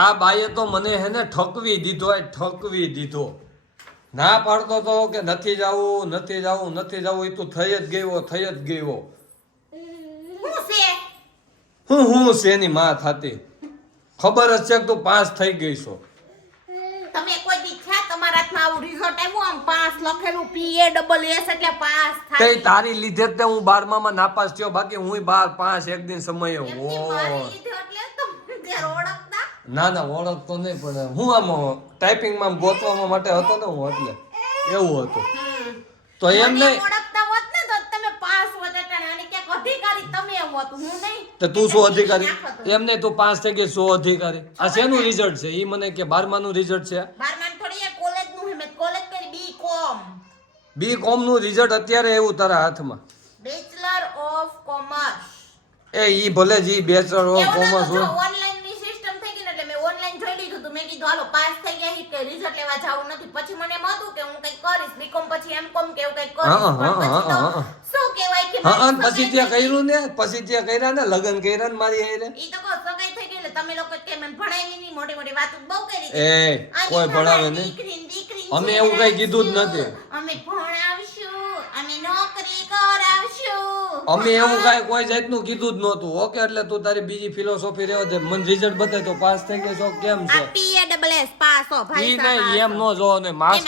આ બાઈએ તો મને હે ને ઠકવી દીધો. ના પાડતો તો કે નથી જાવું એ તો થઈ જ ગયો. હું છે એની માં થાતી ખબર જ છે કે તું પાસ થઈ ગઈ છો. તમે કોઈ દી થયા તમારા હાથમાં આવું રિઝલ્ટ આવ્યું આમ પાસ લખેલું PASS એટલે પાસ થાય. તે તારી લીધે જ તે હું 12મા માં નાપાસ થયો, બાકી હું 12 5 એક દિન સમયે એમની મારી લીધે એટલે તમે ત્યારે ઓળખતા. ના ઓળખતો નહીં, પણ હું આમ ટાઈપિંગમાં ગોતવા માટે હતો ને હું, એટલે એવું હતું. તો એમ નહીં ઓળખતા હોત ને તો તમે પાસ હોત એટલે અને ક્યાંક અધિકારી તમે હોત, હું નહીં. તો તું શું અધિકારી? એમ નહીં, તું પાસ થઈ ગઈ શું અધિકારી? આ શેનું રિઝલ્ટ છે? ઈ મને કે 12મા નું રિઝલ્ટ છે. 12મા થોડી એ કોલેજ નું હે, મેં કોલેજ કરી BCom. BCom નું રિઝલ્ટ અત્યારે એવું તારા હાથમાં? Bachelor of commerce. ઈ ભલે જી બેચલર ઓફ કોમર્સ હોય. ઓનલાઈન ની સિસ્ટમ થઈ ગઈ ને એટલે મેં ઓનલાઈન જોઈ લીધું હતું. મેં કીધું હાલો પાસ થઈ ગયા હી કે રિઝલ્ટ લેવા જાવું નથી. પછી મને એમ હતું કે હું કંઈક કરીશ BCom પછી M.Com કે એવું કંઈક કરીશ. પણ પછી તો શું કહેવાય કે પછી ત્યાં કર્યું ને, પછી ત્યાં કર્યા ને, લગ્ન કર્યા ને મારી હારે. ઈ તો કહો સગાઈ થઈ ગઈ એટલે તમે લોકો કે મને ભણાવી નહીં, મોટી મોટી વાતો બહુ કરી કોઈ ભણાવે નહીં. અમે એવું કઈ કીધું જ નથી. અમે ભણાવશું, અમે નોકરી કરાવશું. અમે એવું કઈ કોઈ જાતનું કીધું જ નહોતું. ઓકે, એટલે તું તારી બીજી ફિલોસોફી રહેવા દે. મને રિઝલ્ટ બતાય તો પાસ થઈ ગયો છો કેમ છો? આ PASS પાસ હો ભાઈ ઈ નહીં, એમ નો જો ને માર્ક્સ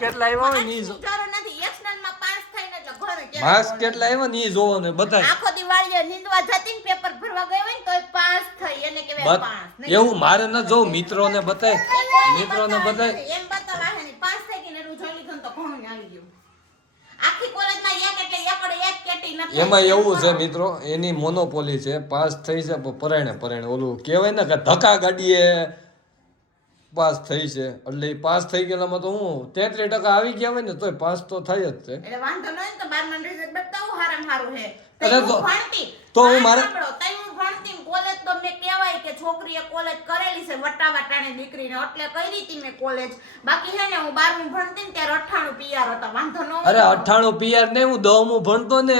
કેટલા આવ્યા હોય ને ઈ જો. જરૂર નથી એક્સટર્નલ માં પાસ થઈને એટલે ઘરે કે માર્ક્સ કેટલા આવ્યા ને ઈ જોવો ને બતાય. આખો દિવાળીએ નીંદવા જતી ને પેપર ભરવા ગઈ હોય ને તોય પાસ થઈ એને કહેવાય પાસ. એવું મારે ન જોવું, મિત્રોને બતાય. મિત્રોને બતાય એમ બતાવા હે ને પાસ થઈ ગઈ ને એટલું જોઈ લીધું ને તો ઘણું આવી ગયું. આખી કોલેજમાં એક એટલે એક કેટી નથી. એમાં એવું છે મિત્રો, એની મોનોપોલી છે. પાસ થઈ છે પરાયણે ઓલું કહેવાય ને કે ધક્કા ગાડીએ પાસ થઈ છે, એટલે એ પાસ થઈ ગયેલામાં તો હું 33% આવી ગયા હોય ને તોય પાસ તો થઈ જ છે. એટલે વાંધો નહીં તો 12મા રિઝલ્ટ બતાવું હારામાં હારું હે. અરે તો ભણતી તો હું મારે ભણતી કોલેજ તો મેં કહેવાય કે છોકરીએ કોલેજ કરેલી છે વટાવાટાણે દીકરીને એટલે કરી હતી મેં કોલેજ. બાકી છે ને હું 12મું ભણતી ને ત્યારે 98 PR હતા. વાંધો ન. અરે 98 PR ને હું 10મું ભણતો ને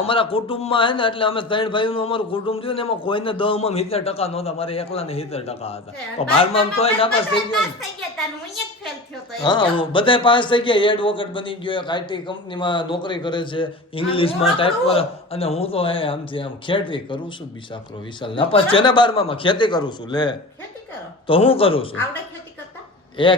અમારા કુટુંબમાં હે ને, એટલે અમે 3 ભાઈઓનું અમારું કુટુંબ થયું ને એમાં કોઈને 10માં 70% નહોતા, મારે એકલાને 70% હતા. તો 12માં તોય નાપાસ થઈ ગયો. થઈ ગયા તાન હું એક ફેલ થયો તો. હા, હું બધાય પાસ થઈ ગયા. એડવોકેટ બની ગયો, એક IT કંપનીમાં નોકરી કરે છે, ઇંગ્લિશમાં ટાઈપ કરે. અને હું તો આમથી આમ ખેતી કરું છું. બિસાકરો વિશાલ નાપાસ છે ને 12માં ખેતી કરું છું. લે ખેતી કરો તો હું કરું છું. આવડે ખેતી કરતા?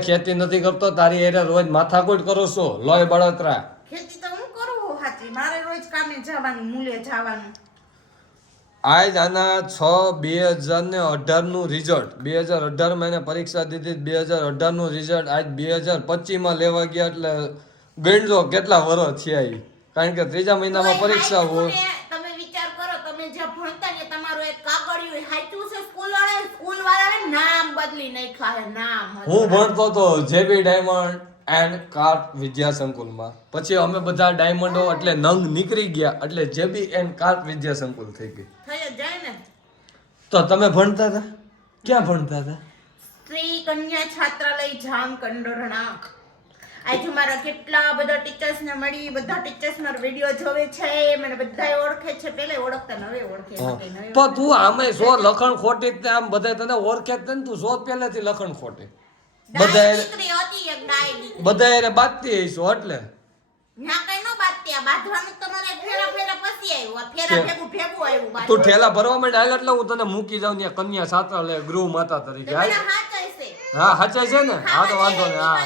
ખેતી નથી કરતો, તારી એરે રોજ માથાકૂટ કરો છો, લોહી બળતરા. ખેતી તો હું કરું હાચી, મારે રોજ કામે જવાનું, મૂલે જવાનું. આજ આના 6/2018 નું રિઝલ્ટ, 2018 માં એને પરીક્ષા દીધી, 2018 નું રિઝલ્ટ આજ 2025 માં લેવા ગયા. એટલે ગણજો કેટલા વર્ષ થયા ઈ. કારણ કે 3જા મહિનામાં પરીક્ષા હોય. તમે વિચાર કરો, તમે જ્યાં ભણતા ને તમારું એક કાગળિયું હાચું છે, સ્કૂલ વાળાએ નામ બદલી નાખ્યા છે, નામ. હું ભણતો તો JB ડાયમંડ એન્ડ કાર્પ વિદ્યા સંકુલમાં. પછી અમે બધા ડાયમંડો એટલે નંગ નીકળી ગયા, એટલે JB એન્ડ કાર્પ વિદ્યા સંકુલ થઈ ગઈ. થઈ જ જાય ને. તો તમે ભણતા હતા ક્યાં ભણતા હતા? શ્રી કન્યા છાત્રાલય જામકંડોરણા. આજે મારા કેટલા બધા ટીચર્સ ને મળી, બધા ટીચર્સ મારો વિડિયો જોવે છે, મને બધાય ઓળખે છે. પહેલા ઓળખતા નવે ઓળખે. પણ તું આમે સો લખણ ખોટી જ આમ બધા તને ઓળખે જ ને, તું સો પહેલેથી લખણ ખોટી બધા બાંધતી હઈશું. એટલે ના કઈ નો બાંધતી, આ બાંધવાનું તમારે ફેરા પછી આવ્યું, આ ફેરા ભેગું આવ્યું. તું ઠેલા ભરવા માંડે હાલ, એટલે હું તને મૂકી જાઉં ત્યાં કન્યા છાત્રાલય ગૃહ માતા તરીકે. હા, હાચાય છે ને? હા તો વાંધો નહીં. હા